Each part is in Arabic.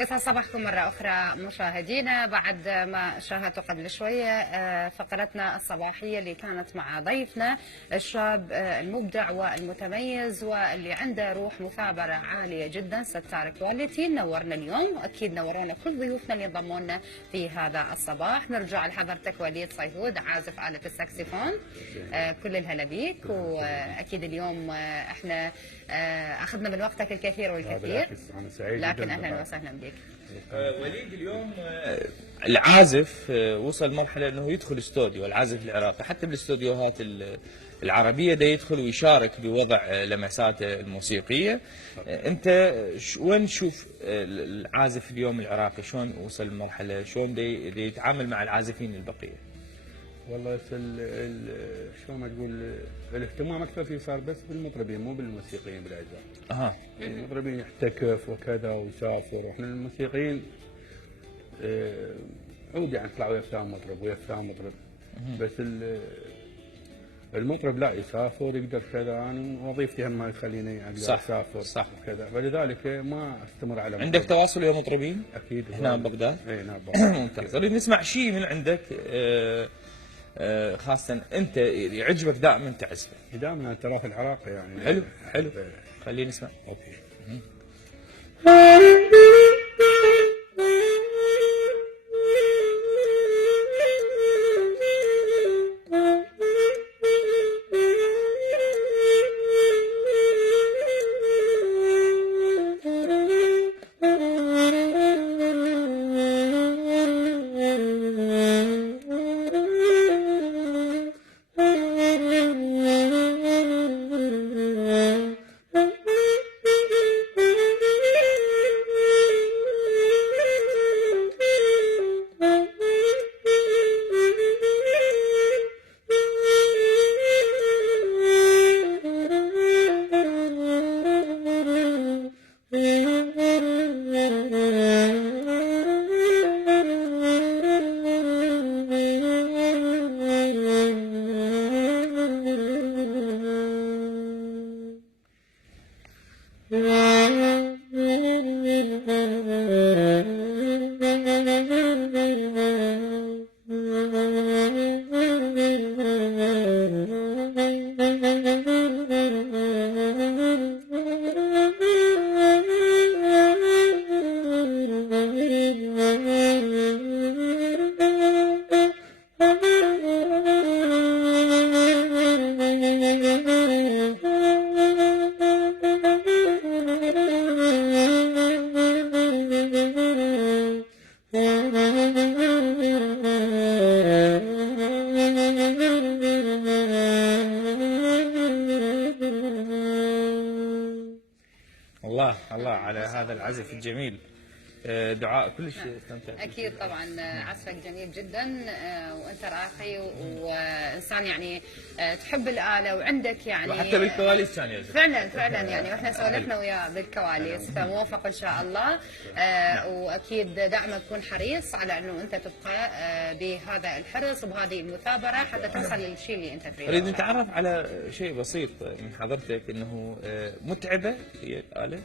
يسعد صباحكم مرة أخرى مشاهدينا. بعد ما شاهدتوا قبل شوية فقرتنا الصباحية اللي كانت مع ضيفنا الشاب المبدع والمتميز واللي عنده روح مثابرة عالية جدا، ستار كواليتي. نورنا اليوم وأكيد نورونا كل ضيوفنا اللي انضموا لنا في هذا الصباح. نرجع لحضرتك وليد صيهود، عازف آلة الساكسفون. كل الهلا بيك، وأكيد اليوم احنا أخذنا من وقتك الكثير والكثير، لكن أهلا وسهلا بك. وليد، اليوم العازف وصل مرحلة أنه يدخل استوديو، العازف العراقي حتى بالاستوديوهات العربية ده يدخل ويشارك بوضع لمساته الموسيقية. أنت وين تشوف العازف اليوم العراقي؟ شلون وصل المرحلة؟ شلون دي يتعامل مع العازفين البقية؟ والله شلون ما تقول، الاهتمام اكثر فيه صار بس بالمطربين مو بالموسيقيين بالعزاء. المطربين يحتكف وكذا ويسافر، واحنا الموسيقيين عود يعني نطلع ويا فلان مطرب ويا فلان مطرب، بس المطرب لا يسافر يقدر كذا. انا وظيفتي هم ما تخليني اقدر اسافر صح كذا، فلذلك ما استمر على عندك تواصل ويا مطربين؟ اكيد هنا ببغداد؟ اي نعم ببغداد. ممتاز. اريد نسمع شيء من عندك، خاصة أنت يعجبك دائما تعزفه. دائما التراث العراقي يعني. حلو خلينا نسمع. اوكي. الله على هذا العزف الجميل. دعاء كلش استمتعت. اكيد طبعا عزفك جميل جدا، وانت راقي وانسان يعني تحب الاله وعندك يعني وحتى بالكواليس كان يعزف. فعلا يعني واحنا سولفنا وياه بالكواليس، فموفق ان شاء الله. واكيد دائما تكون حريص على انه انت تبقى بهذا الحرص وبهذه المثابره حتى توصل للشيء اللي انت تريده. اريد نتعرف على شيء بسيط من حضرتك، انه متعبه هي الاله؟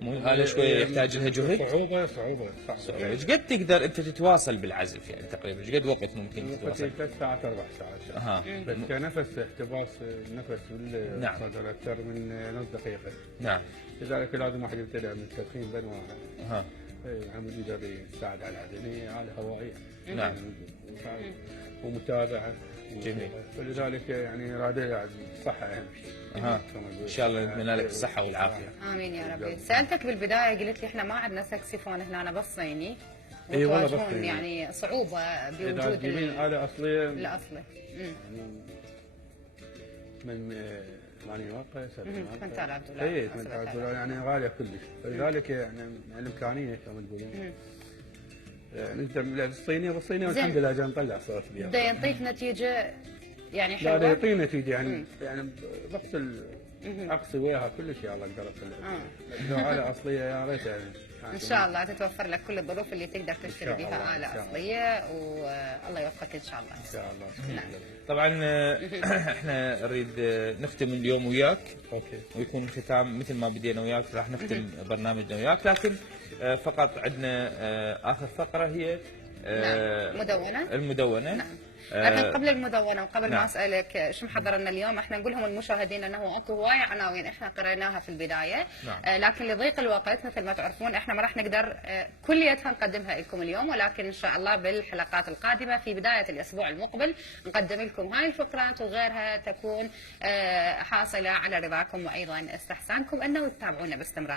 مو الآلة شوية يحتاج لها جهد؟ صعوبة. ايش قد تقدر انت تتواصل بالعزف يعني تقريبا؟ ايش قد وقت ممكن تتواصل؟ 3 ساعات 4 ساعات. بس كنفس احتباس النفس بالصدر اكثر من نص دقيقة. نعم. لذلك لازم واحد يبتدئ من التدخين بانواعه. عم يقدر يساعد على العزف، هي آلة هوائية. نعم. ومتابعة. جميل. ولذلك يعني رادة الصحة اهم شيء. ان شاء الله نتمنى لك الصحة والعافية. امين يا ربي. سالتك بالبداية قلت لي احنا ما عندنا ساكسفون هنا، أنا بس صيني. اي والله وتواجهون يعني صعوبة بوجود الآلة أصلية. الأصلي. من 8 واقع 7 $8000. اي $8000 يعني غالية كلش، فلذلك يعني الإمكانية كما تقولون. نقدر الصينية والحمد لله جاي نطلع صوت بها. بده يعطيك نتيجة يعني حلوة؟ لا يعطيني نتيجة يعني بغسل اقصي وياها كل شيء الله اقدر اصلح. لو آلة اصلية يا ريت يعني. ان شاء الله تتوفر لك كل الظروف اللي تقدر تشتري بها آلة اصلية، والله يوفقك ان شاء الله. ان شاء الله. نعم. طبعا احنا نريد نختم اليوم وياك. اوكي. ويكون الختام مثل ما بدينا وياك، راح نختم برنامجنا وياك، لكن فقط عندنا اخر فقره هي نعم. مدونة. المدونه. نعم. لكن قبل المدونة وقبل نعم. ما أسألك شو محضر لنا اليوم، احنا نقول لهم المشاهدين انه اكو هواية عناوين احنا قريناها في البداية. نعم. لكن لضيق الوقت مثل ما تعرفون احنا ما راح نقدر كليتها نقدمها لكم اليوم، ولكن ان شاء الله بالحلقات القادمة في بداية الاسبوع المقبل نقدم لكم هاي الفقرات وغيرها تكون حاصلة على رضاكم وايضا استحسانكم انه تتابعونا باستمرار.